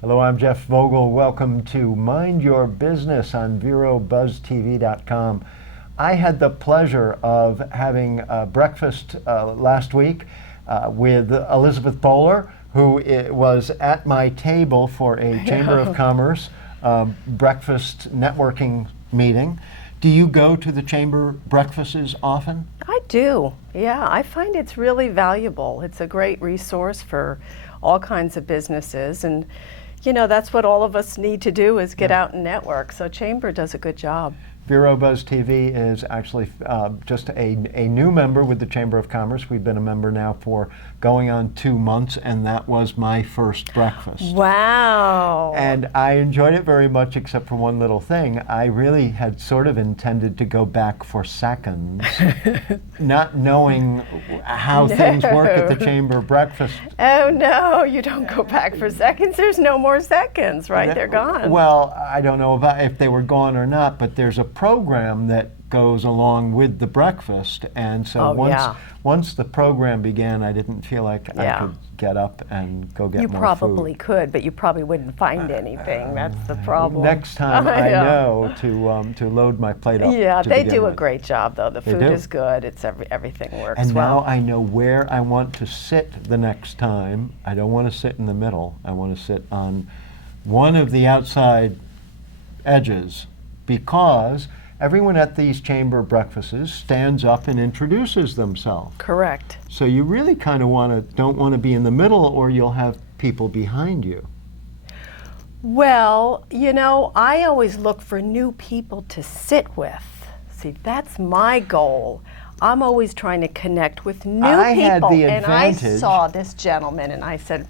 Hello, I'm Jeff Vogel. Welcome to Mind Your Business on VeroBuzzTV.com. I had the pleasure of having breakfast last week with Elizabeth Bowler, who was at my table for a Chamber of Commerce breakfast networking meeting. Do you go to the Chamber breakfasts often? I do, yeah. I find it's really valuable. It's a great resource for all kinds of businesses, and you know, that's what all of us need to do is get out and network. So Chamber does a good job. VeroBuzz TV is actually just a new member with the Chamber of Commerce. We've been a member now for going on 2 months, and that was my first breakfast. Wow. And I enjoyed it very much, except for one little thing. I really had sort of intended to go back for seconds, not knowing how things work at the Chamber breakfast. Oh no, you don't go back for seconds. There's no more seconds, right? They're gone. Well, I don't know about if they were gone or not, but there's a program that goes along with the breakfast, and so once the program began, I didn't feel like I could get up and go get more food. You probably could, but you probably wouldn't find anything. That's the problem. Next time I know to load my plate up. Yeah, they do with. a great job though. The food is good. It's everything works and well. now I know where I want to sit the next time. I don't want to sit in the middle. I want to sit on one of the outside edges, because everyone at these Chamber breakfasts stands up and introduces themselves. Correct. So you really kind of don't want to be in the middle, or you'll have people behind you. Well, you know, I always look for new people to sit with. See, that's my goal. I'm always trying to connect with new people. Had the and I advantage. saw this gentleman and I said,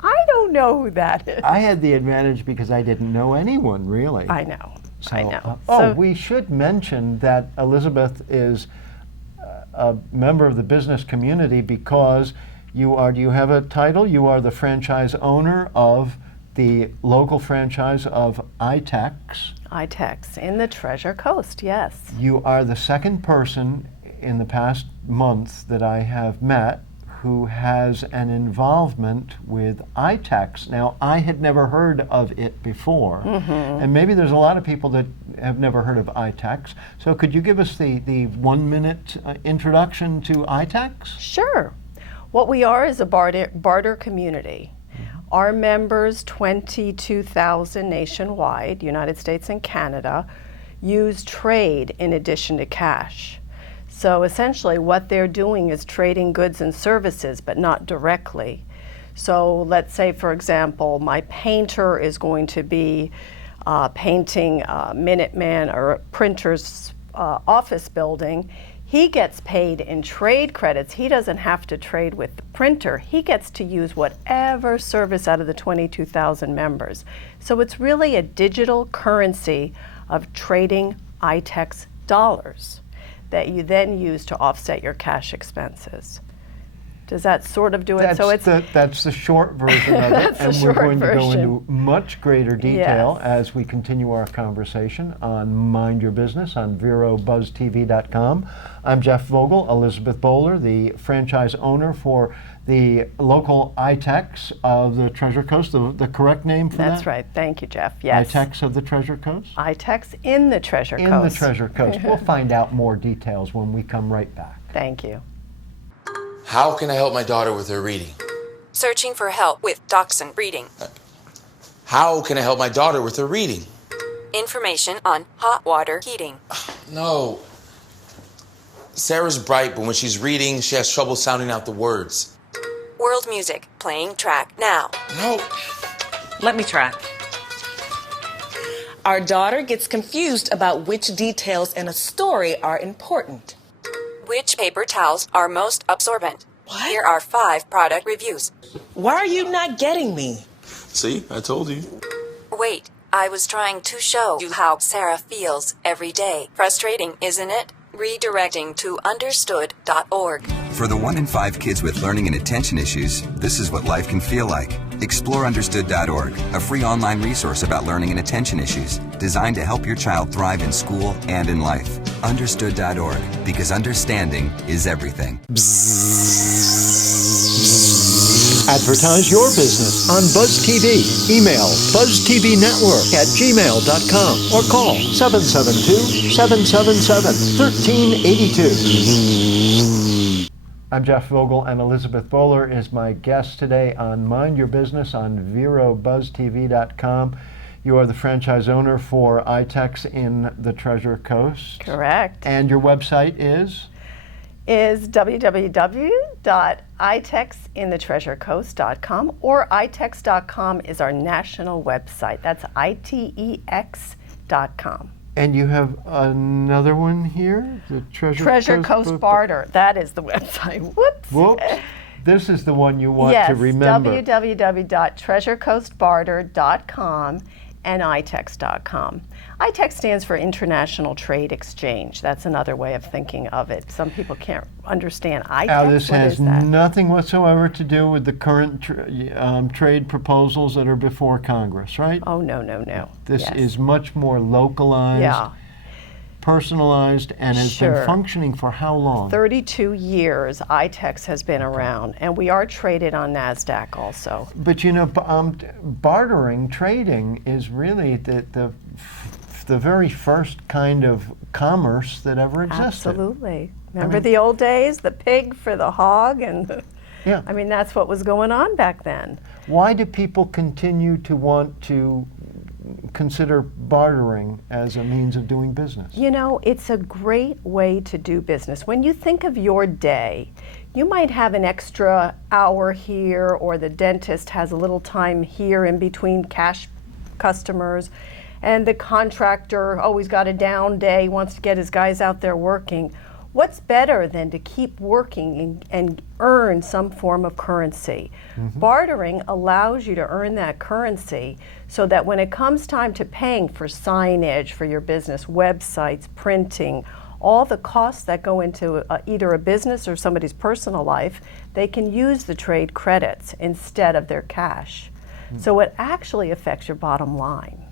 I don't know who that is. I had the advantage because I didn't know anyone, really. I know. So, I know. We should mention that Elizabeth is a member of the business community because do you have a title? You are the franchise owner of the local franchise of ITEX. ITEX in the Treasure Coast, yes. You are the second person in the past month that I have met who has an involvement with ITEX. Now, I had never heard of it before, and maybe there's a lot of people that have never heard of ITEX. So could you give us the 1 minute introduction to ITEX? Sure. What we are is a barter community. Our members, 22,000 nationwide, United States and Canada, use trade in addition to cash. So essentially what they're doing is trading goods and services, but not directly. So let's say, for example, my painter is going to be painting Minuteman or a printer's office building. He gets paid in trade credits. He doesn't have to trade with the printer. He gets to use whatever service out of the 22,000 members. So it's really a digital currency of trading ITEX dollars that you then use to offset your cash expenses. Does that sort of do it? That's the short version of it, and we're going to go into much greater detail as we continue our conversation on Mind Your Business on VeroBuzzTV.com. I'm Jeff Vogel, Elizabeth Bowler, the franchise owner for the local ITEX of the Treasure Coast. The correct name for that? That's right. Thank you, Jeff. Yes. ITEX of the Treasure Coast? ITEX in the Treasure Coast. In the Treasure Coast. We'll find out more details when we come right back. Thank you. How can I help my daughter with her reading? Searching for help with Dachshund breeding. How can I help my daughter with her reading? Information on hot water heating. No. Sarah's bright, but when she's reading, she has trouble sounding out the words. World music, playing track now. No. Let me try. Our daughter gets confused about which details in a story are important. Which paper towels are most absorbent? What? Here are 5 product reviews. Why are you not getting me? See, I told you. Wait, I was trying to show you how Sarah feels every day. Frustrating, isn't it? Redirecting to understood.org. For the 1 in 5 kids with learning and attention issues, this is what life can feel like. Explore understood.org, a free online resource about learning and attention issues, designed to help your child thrive in school and in life. Understood.org, because understanding is everything. Advertise your business on Buzz TV. Email buzztvnetwork@gmail.com or call 772-777-1382. I'm Jeff Vogel, and Elizabeth Bowler is my guest today on Mind Your Business on VeroBuzzTV.com. You are the franchise owner for ITEX in the Treasure Coast. Correct. And your website is www.itexinthetreasurecoast.com, or itex.com is our national website. That's ITEX.com. And you have another one here, the Treasure Coast Barter. That is the website. Whoops. Whoops. This is the one you want to remember. Yes, www.treasurecoastbarter.com and ITEX.com. ITEX stands for International Trade Exchange. That's another way of thinking of it. Some people can't understand ITEX. Now, this what has is that? nothing whatsoever to do with the current trade proposals that are before Congress, right? Oh, no, no, no. This Yes. is much more localized, Yeah. personalized, and has Sure. been functioning for how long? 32 years ITEX has been around, and we are traded on NASDAQ also. But you know, bartering, trading is really the very first kind of commerce that ever existed. Absolutely. Remember the old days? The pig for the hog, and Yeah. I mean, that's what was going on back then. Why do people continue to want to consider bartering as a means of doing business? You know, it's a great way to do business. When you think of your day, you might have an extra hour here, or the dentist has a little time here in between cash customers, and the contractor always got a down day, wants to get his guys out there working. What's better than to keep working and earn some form of currency? Bartering allows you to earn that currency so that when it comes time to paying for signage for your business, websites, printing, all the costs that go into either a business or somebody's personal life, they can use the trade credits instead of their cash. So it actually affects your bottom line.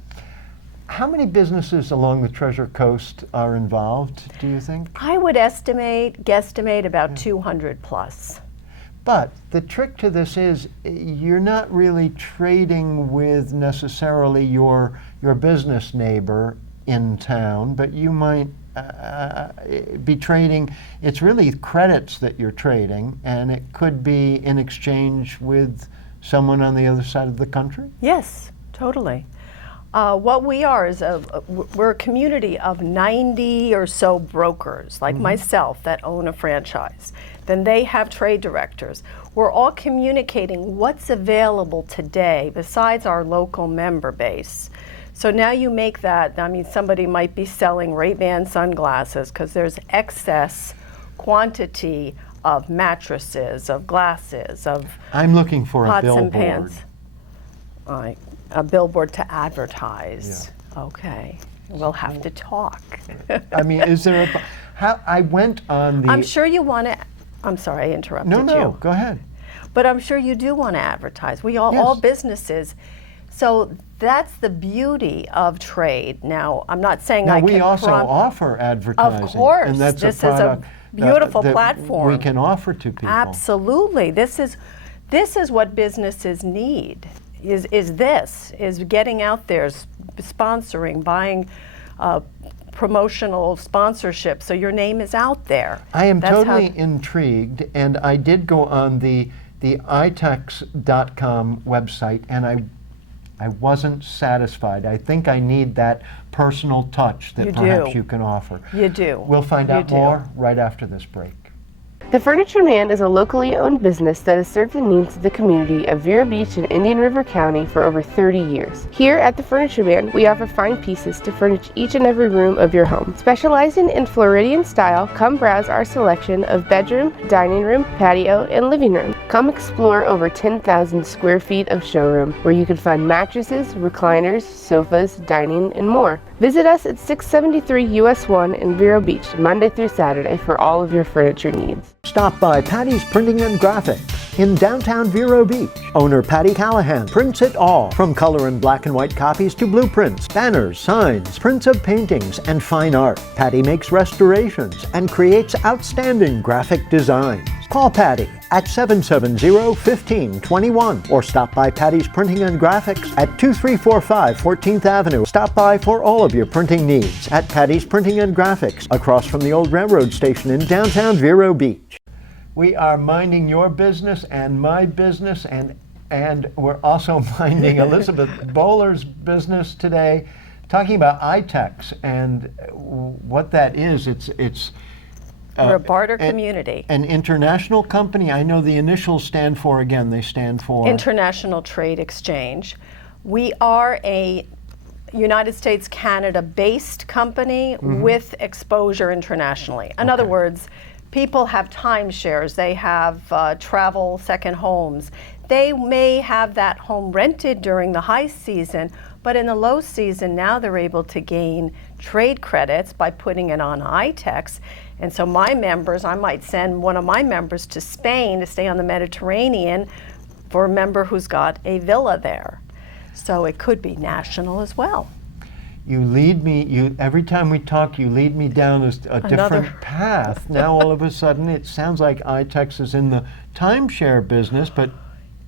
How many businesses along the Treasure Coast are involved, do you think? I would guesstimate about 200 plus. But the trick to this is you're not really trading with necessarily your business neighbor in town, but you might be trading, it's really credits that you're trading, and it could be in exchange with someone on the other side of the country? Yes, totally. What we are is we're a community of 90 or so brokers, like myself, that own a franchise. Then they have trade directors. We're all communicating what's available today besides our local member base. So now you make that, I mean, somebody might be selling Ray-Ban sunglasses because there's excess quantity of mattresses, of glasses, of I'm looking for a pots billboard. and pans. All right. A billboard to advertise. Yeah. Okay, we'll have to talk. I mean, is there a... I went on the... I'm sure you want to, I'm sorry, I interrupted you. No, go ahead. But I'm sure you do want to advertise. We all, Yes. all businesses. So that's the beauty of trade. Now, I'm not saying Now, I can we also prom- offer advertising. Of course, and that's this a is a product beautiful that platform. we can offer to people. Absolutely. This is what businesses need. Is getting out there, sponsoring, buying promotional sponsorship, so your name is out there. I am That's totally how- intrigued, and I did go on the ITEX.com website, and I wasn't satisfied. I think I need that personal touch that You perhaps do. you can offer. You do. We'll find You out do. more right after this break. The Furniture Man is a locally owned business that has served the needs of the community of Vero Beach and Indian River County for over 30 years. Here at the Furniture Man, we offer fine pieces to furnish each and every room of your home. Specializing in Floridian style, come browse our selection of bedroom, dining room, patio, and living room. Come explore over 10,000 square feet of showroom where you can find mattresses, recliners, sofas, dining, and more. Visit us at 673 US 1 in Vero Beach, Monday through Saturday for all of your furniture needs. Stop by Patty's Printing and Graphics in downtown Vero Beach. Owner Patty Callahan prints it all, from color and black and white copies to blueprints, banners, signs, prints of paintings, and fine art. Patty makes restorations and creates outstanding graphic designs. Call Patty at 770-1521 or stop by Patty's Printing and Graphics at 2345 14th Avenue. Stop by for all of your printing needs at Patty's Printing and Graphics across from the old railroad station in downtown Vero Beach. We are minding your business and my business, and we're also minding Elizabeth Bowler's business today, talking about ITEX and what that is. It's We're a barter community. An international company. I know the initials stand for, again, they stand for International Trade Exchange. We are a United States, Canada-based company with exposure internationally. In other words, people have timeshares, they have travel second homes. They may have that home rented during the high season, but in the low season now they're able to gain trade credits by putting it on ITEX. And so my members, I might send one of my members to Spain to stay on the Mediterranean for a member who's got a villa there. So it could be national as well. You lead me, every time we talk, you lead me down a different path. Now all of a sudden it sounds like ITEX is in the timeshare business, but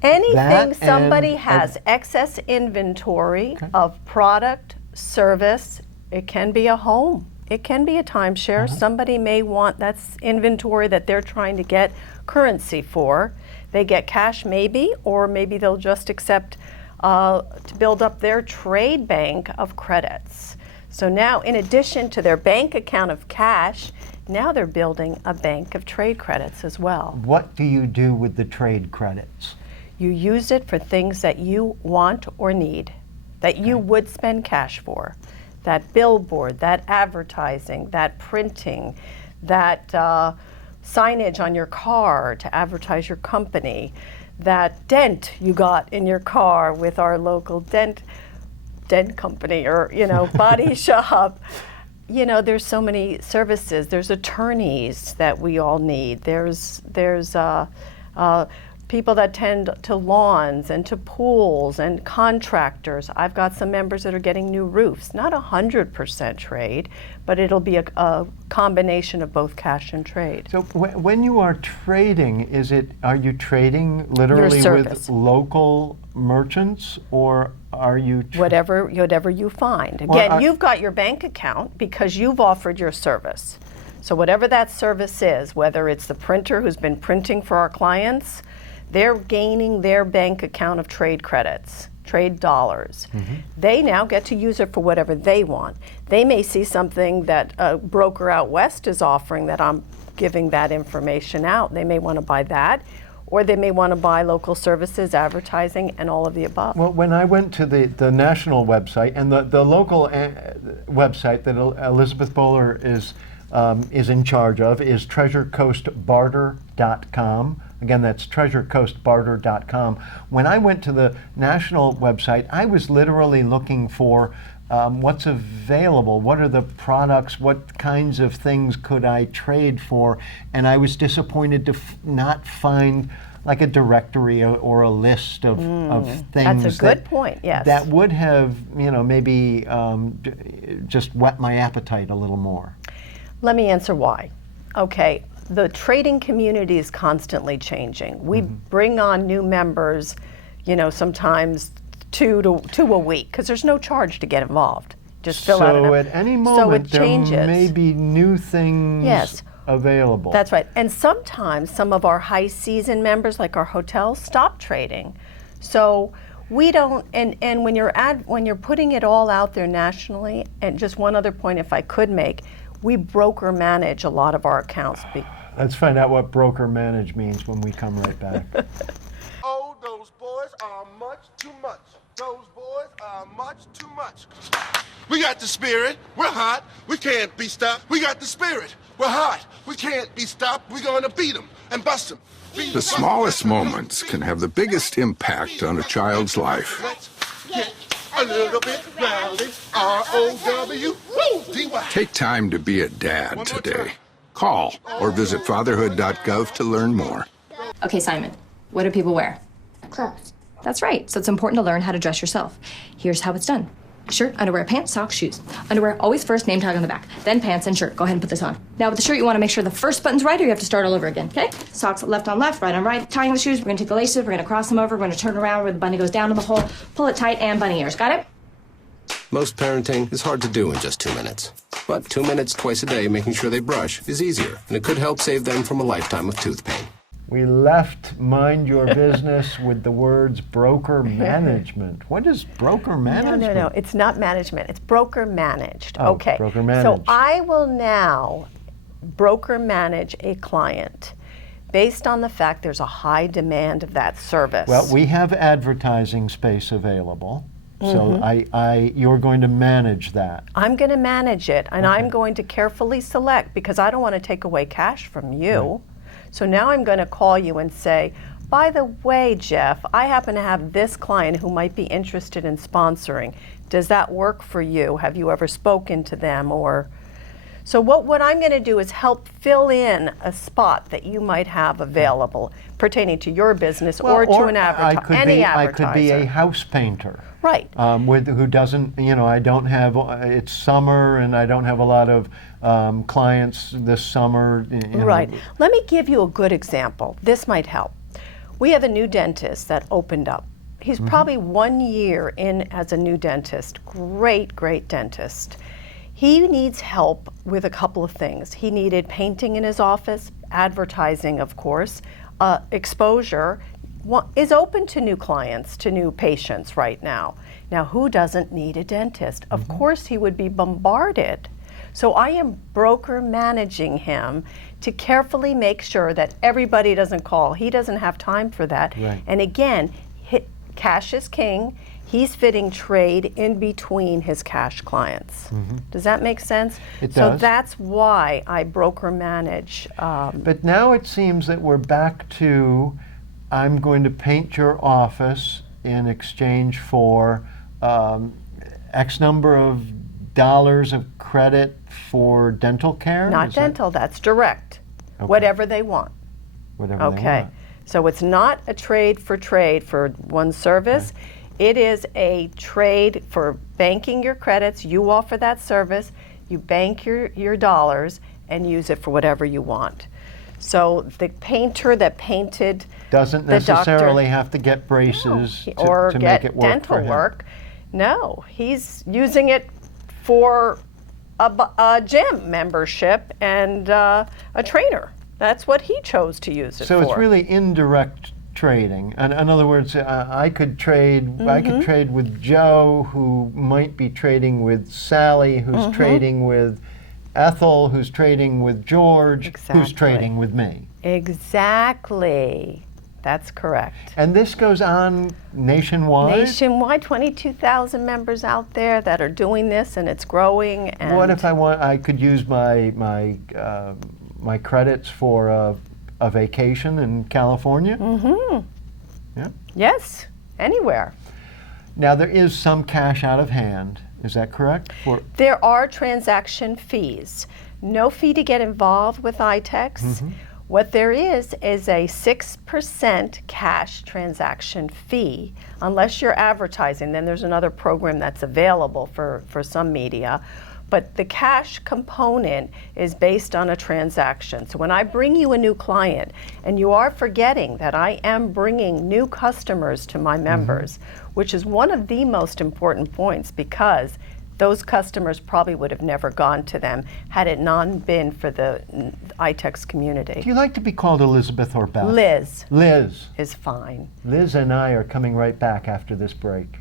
anything somebody has excess inventory of product, service, it can be a home, it can be a timeshare. Somebody may want, that's inventory that they're trying to get currency for. They get cash maybe, or maybe they'll just accept to build up their trade bank of credits. So now, in addition to their bank account of cash, now they're building a bank of trade credits as well. What do you do with the trade credits? You use it for things that you want or need, that you would spend cash for. That billboard, that advertising, that printing, that signage on your car to advertise your company, that dent you got in your car with our local dent company, or body shop. There's so many services. There's attorneys that we all need. There's people that tend to lawns and to pools and contractors. I've got some members that are getting new roofs. Not 100% trade, but it'll be a combination of both cash and trade. So when you are trading, are you trading literally with local merchants, or are you whatever you find? Again, you've got your bank account because you've offered your service. So whatever that service is, whether it's the printer who's been printing for our clients, they're gaining their bank account of trade credits, trade dollars. They now get to use it for whatever they want. They may see something that a broker out west is offering that I'm giving that information out. They may want to buy that, or they may want to buy local services, advertising, and all of the above. Well, when I went to the national website and the local website that Elizabeth Bowler is in charge of is treasurecoastbarter.com. Again, that's treasurecoastbarter.com. When I went to the national website, I was literally looking for what's available, what are the products, what kinds of things could I trade for, and I was disappointed to not find like a directory or a list of things. That's a good point, yes. That would have, maybe just whet my appetite a little more. Let me answer why. Okay, the trading community is constantly changing. We bring on new members, sometimes two a week, because there's no charge to get involved. Just fill out So at any moment there may be new things available. That's right. And sometimes some of our high season members, like our hotels, stop trading. So we don't, and when you're putting it all out there nationally, and just one other point if I could make, we broker manage a lot of our accounts. Let's find out what broker manage means when we come right back. Oh, those boys are much too much. Those boys are much too much. We got the spirit. We're hot. We can't be stopped. We got the spirit. We're hot. We can't be stopped. We're going to beat them and bust them. The smallest moments can have the biggest impact on a child's life. Let's get a little bit rowdy. R-O-W-D-Y. Take time to be a dad today. Call or visit fatherhood.gov to learn more. Okay, Simon, what do people wear? Clothes. That's right. So it's important to learn how to dress yourself. Here's how it's done. Shirt, underwear, pants, socks, shoes. Underwear, always first, name tag on the back. Then pants and shirt. Go ahead and put this on. Now with the shirt, you want to make sure the first button's right or you have to start all over again, okay? Socks left on left, right on right. Tying the shoes, we're going to take the laces, we're going to cross them over, we're going to turn around where the bunny goes down in the hole, pull it tight, and bunny ears. Got it? Most parenting is hard to do in just 2 minutes. But 2 minutes twice a day making sure they brush is easier, and it could help save them from a lifetime of tooth pain. We left Mind Your Business with the words broker management. What is broker management? No. It's not management. It's broker managed. Oh, okay. broker managed. So I will now broker manage a client based on the fact there's a high demand of that service. Well, we have advertising space available. So you're going to manage that. I'm going to manage it, and I'm going to carefully select because I don't want to take away cash from you. Right. So now I'm going to call you and say, by the way, Jeff, I happen to have this client who might be interested in sponsoring. Does that work for you? Have you ever spoken to them? So what I'm going to do is help fill in a spot that you might have available pertaining to your business or to an advertiser. I could be a house painter. Right. Who doesn't, I don't have, it's summer and I don't have a lot of clients this summer. Right. Let me give you a good example. This might help. We have a new dentist that opened up. He's probably 1 year in as a new dentist. Great dentist. He needs help with a couple of things. He needed painting in his office, advertising, of course, exposure. Is open to new clients, to new patients right now. Now, who doesn't need a dentist? Of course, he would be bombarded. So I am broker managing him to carefully make sure that everybody doesn't call. He doesn't have time for that. Right. And again, cash is king. He's fitting trade in between his cash clients. Does that make sense? It does. So that's why I broker manage. But now it seems that we're back to I'm going to paint your office in exchange for X number of dollars of credit for dental care? Not dental, that's direct. Okay. Whatever they want. Whatever they want. So it's not a trade for one service. Okay. It is a trade for banking your credits. You offer that service, you bank your dollars and use it for whatever you want. So the painter that painted doesn't necessarily have to get braces or to get make it work dental for him. work. No, he's using it for a gym membership and a trainer. That's what he chose to use it for. So it's really indirect trading. And in other words, I could trade. I could trade with Joe, who might be trading with Sally, who's trading with Ethel, who's trading with George, who's trading with me. Exactly. That's correct. And this goes on nationwide? Nationwide, 22,000 members out there that are doing this, and it's growing. And what if I could use my credits for a vacation in California? Yeah. Yes, anywhere. Now there is some cash out of hand. Is that correct? There are transaction fees. No fee to get involved with ITEX. What there is a 6% cash transaction fee, unless you're advertising. Then there's another program that's available for some media. But the cash component is based on a transaction. So when I bring you a new client, and you are forgetting that I am bringing new customers to my members, which is one of the most important points, because those customers probably would have never gone to them had it not been for the ITEX community. Do you like to be called Elizabeth or Beth? Liz. Liz. Is fine. Liz and I are coming right back after this break.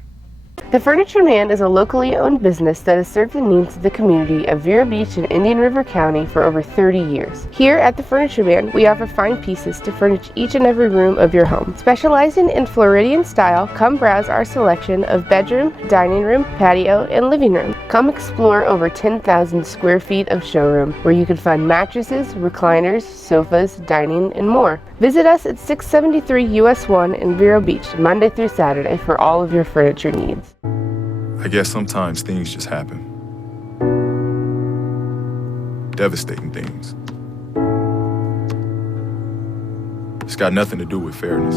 The Furniture Man is a locally owned business that has served the needs of the community of Vero Beach and Indian River County for over 30 years. Here at the Furniture Man, we offer fine pieces to furnish each and every room of your home. Specializing in Floridian style, come browse our selection of bedroom, dining room, patio, and living room. Come explore over 10,000 square feet of showroom, where you can find mattresses, recliners, sofas, dining, and more. Visit us at 673 US 1 in Vero Beach, Monday through Saturday, for all of your furniture needs. I guess sometimes things just happen. Devastating things. It's got nothing to do with fairness.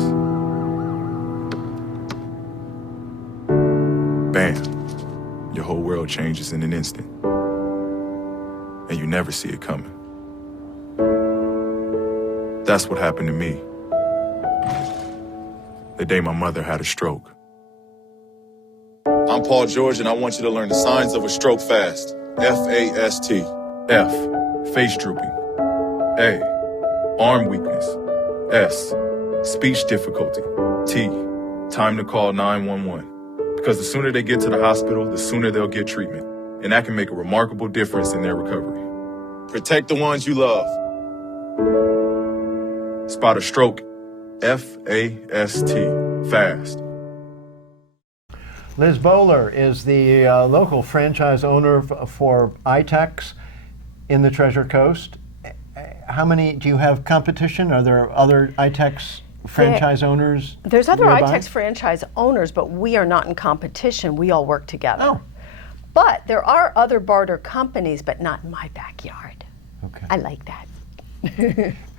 Bam. Your whole world changes in an instant. And you never see it coming. That's what happened to me the day my mother had a stroke. I'm Paul George, and I want you to learn the signs of a stroke fast. F-A-S-T. F, face drooping. A, arm weakness. S, speech difficulty. T, time to call 911. Because the sooner they get to the hospital, the sooner they'll get treatment. And that can make a remarkable difference in their recovery. Protect the ones you love. Spot a stroke. F-A-S-T. Fast. Liz Bowler is the local franchise owner for ITEX in the Treasure Coast. How many, do you have competition? Are there other ITEX franchise owners? There's other nearby? ITEX franchise owners, but we are not in competition. We all work together. Oh. But there are other barter companies, but not in my backyard. Okay. I like that.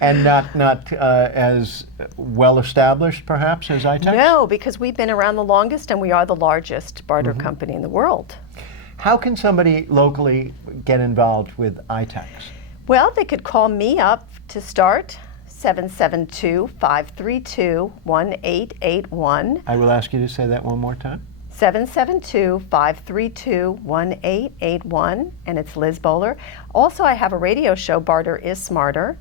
And not as well established, perhaps, as ITEX? No, because we've been around the longest and we are the largest barter company in the world. How can somebody locally get involved with ITEX? Well, they could call me up to start, 772-532-1881. I will ask you to say that one more time. 772-532-1881, and it's Liz Bowler. Also, I have a radio show, Barter is Smarter.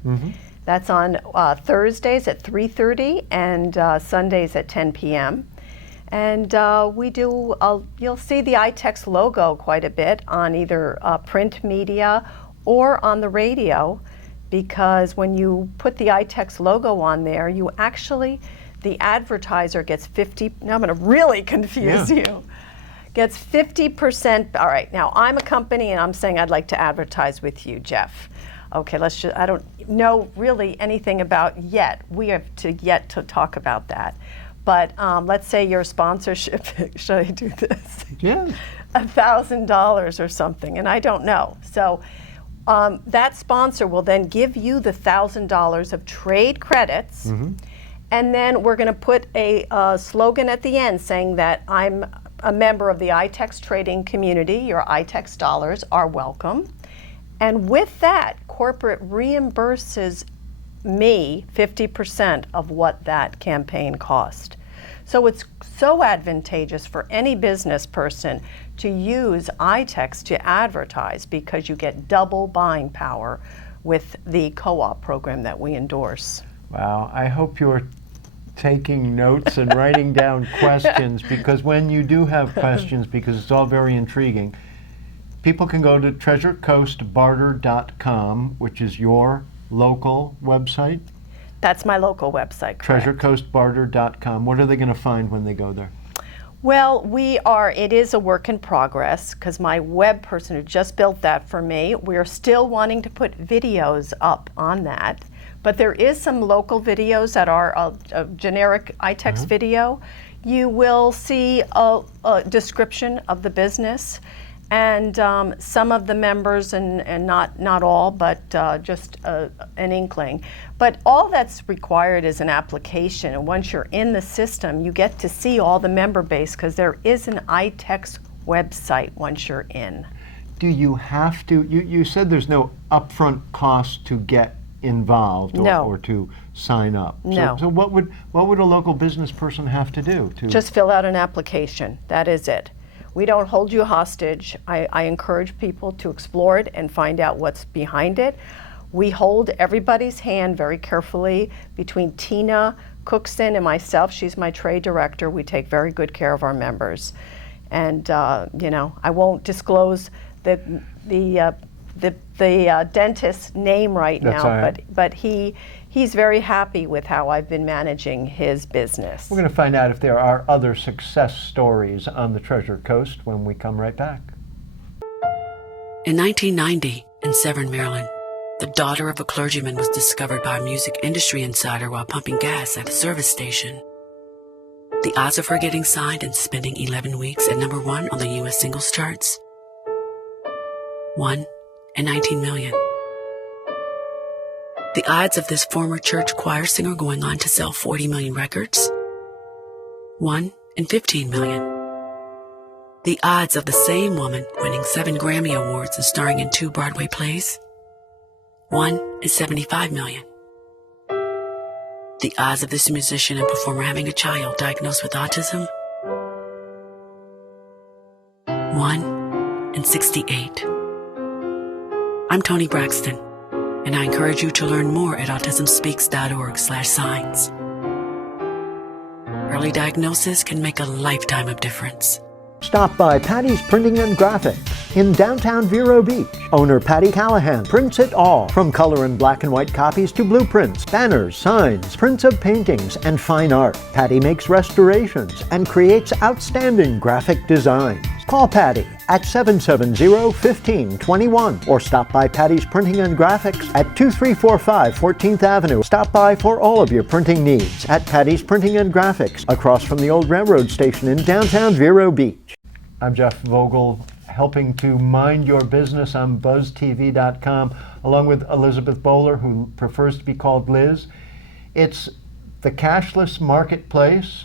That's on Thursdays at 3:30 and Sundays at 10 p.m. And we do, you'll see the ITEX logo quite a bit on either print media or on the radio, because when you put the ITEX logo on there, you actually, the advertiser gets 50, now I'm going to really confuse you, gets 50%. All right, now I'm a company and I'm saying I'd like to advertise with you, Jeff. Okay, let's just, I don't know really anything about yet. We have yet to talk about that. But let's say your sponsorship, should I do this? Yeah. $1,000 or something, and I don't know. So that sponsor will then give you the $1,000 of trade credits. And then we're going to put a slogan at the end saying that I'm a member of the ITEX trading community. Your ITEX dollars are welcome. And with that, corporate reimburses me 50% of what that campaign cost. So it's so advantageous for any business person to use ITEX to advertise, because you get double buying power with the co-op program that we endorse. Wow, I hope you're taking notes and writing down questions, because when you do have questions, because it's all very intriguing, people can go to treasurecoastbarter.com, which is your local website. That's my local website, correct. treasurecoastbarter.com. What are they going to find when they go there? Well, it is a work in progress, because my web person who just built that for me, we're still wanting to put videos up on that. But there is some local videos that are a generic ITEX video. You will see a description of the business, and some of the members, and not all, but just an inkling. But all that's required is an application, and once you're in the system, you get to see all the member base, because there is an ITEX website once you're in. Do you have to, you said there's no upfront cost to get involved or to sign up. No. So what would a local business person have to do? Just fill out an application. That is it. We don't hold you hostage. I encourage people to explore it and find out what's behind it. We hold everybody's hand very carefully. Between Tina Cookson and myself, she's my trade director, we take very good care of our members. And I won't disclose the dentist's name right That's now, all right. but he's very happy with how I've been managing his business. We're going to find out if there are other success stories on the Treasure Coast when we come right back. In 1990, in Severn, Maryland, the daughter of a clergyman was discovered by a music industry insider while pumping gas at a service station. The odds of her getting signed and spending 11 weeks at #1 on the U.S. singles charts? 1 in 19 million. The odds of this former church choir singer going on to sell 40 million records? 1 in 15 million. The odds of the same woman winning 7 Grammy Awards and starring in 2 Broadway plays? 1 in 75 million. The odds of this musician and performer having a child diagnosed with autism? 1 in 68. I'm Toni Braxton, and I encourage you to learn more at autismspeaks.org/signs. Early diagnosis can make a lifetime of difference. Stop by Patty's Printing and Graphics in downtown Vero Beach. Owner Patty Callahan prints it all, from color and black and white copies to blueprints, banners, signs, prints of paintings, and fine art. Patty makes restorations and creates outstanding graphic designs. Call Patty at 770-1521 or stop by Patty's Printing and Graphics at 2345 14th Avenue. Stop by for all of your printing needs at Patty's Printing and Graphics across from the old railroad station in downtown Vero Beach. I'm Jeff Vogel, helping to mind your business on BuzzTV.com, along with Elizabeth Bowler, who prefers to be called Liz. It's the cashless marketplace.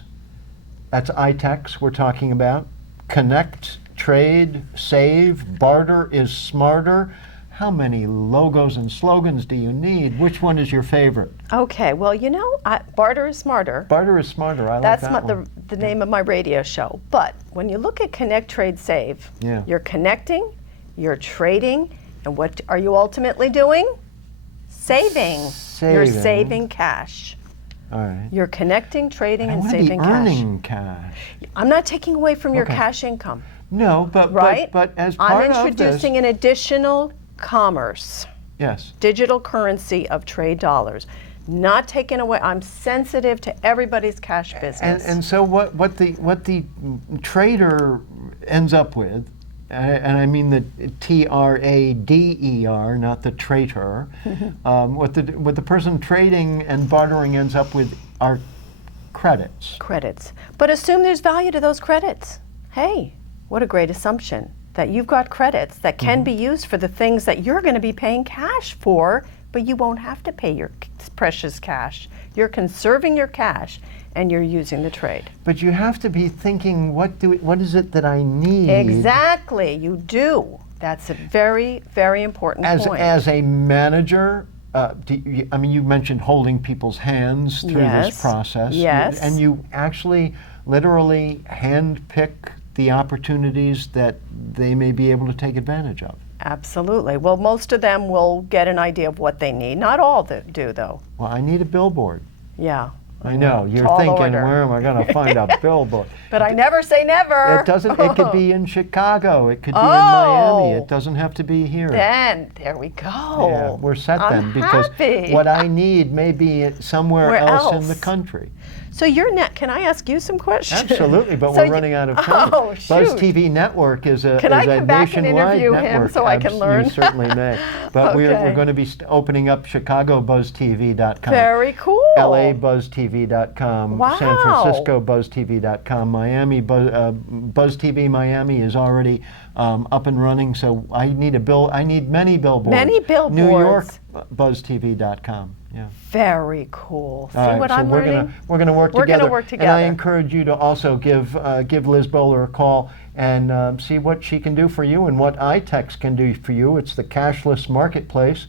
That's ITEX we're talking about. Connect, trade, save, barter is smarter. How many logos and slogans do you need? Which one is your favorite? Okay, well, barter is smarter. Barter is smarter. I like That's that one. the name of my radio show. But when you look at Connect, Trade, Save, you're connecting, you're trading, and what are you ultimately doing? Saving. You're saving cash. All right. You're connecting, trading, and I saving want to be cash. earning cash. I'm not taking away from your cash income. No, but as part I'm of introducing an additional commerce. Yes. Digital currency of trade dollars. Not taken away. I'm sensitive to everybody's cash business. And so what the trader ends up with, and I mean the TRADER, not the traitor. What the person trading and bartering ends up with are credits. Credits. But assume there's value to those credits. Hey, what a great assumption that you've got credits that can be used for the things that you're going to be paying cash for, but you won't have to pay your precious cash. You're conserving your cash and you're using the trade. But you have to be thinking, what is it that I need? Exactly, you do. That's a very, very important point. As a manager, you mentioned holding people's hands through this process. Yes. And you actually literally handpick the opportunities that they may be able to take advantage of. Absolutely. Well, most of them will get an idea of what they need. Not all do, though. Well, I need a billboard. Yeah. I know. You're Tall thinking, order. where am I going to find a billboard? But I never say never. It doesn't. It could be in Chicago. It could be in Miami. It doesn't have to be here. Then there we go. Yeah, we're set then, because happy. what I need may be somewhere else in the country. So can I ask you some questions? Absolutely, but we're running out of time. Oh, shoot. Buzz TV Network is a Can I come back and nationwide interview network. him so I can learn? You certainly may. But Okay. we're going to be opening up ChicagoBuzzTV.com. Very cool. LABuzzTV.com. Wow. San FranciscoBuzzTV.com. Miami Buzz TV Miami is already up and running. So I need many billboards. Many billboards. New York BuzzTV.com. Yeah. Very cool. See All what right, I'm so learning? we're gonna work together. We're gonna work together. And I encourage you to also give Liz Bowler a call and see what she can do for you and what ITEX can do for you. It's the cashless marketplace.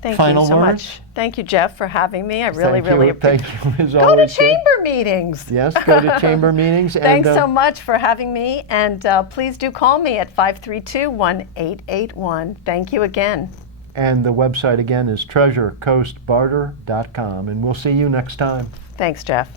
Thank Final you so words? much. Thank you, Jeff, for having me. I really appreciate Thank you, as Go always. to chamber meetings. Yes, go to chamber meetings. Thanks and, so much for having me. And please do call me at 532-1881. Thank you again. And the website again is treasurecoastbarter.com. And we'll see you next time. Thanks, Jeff.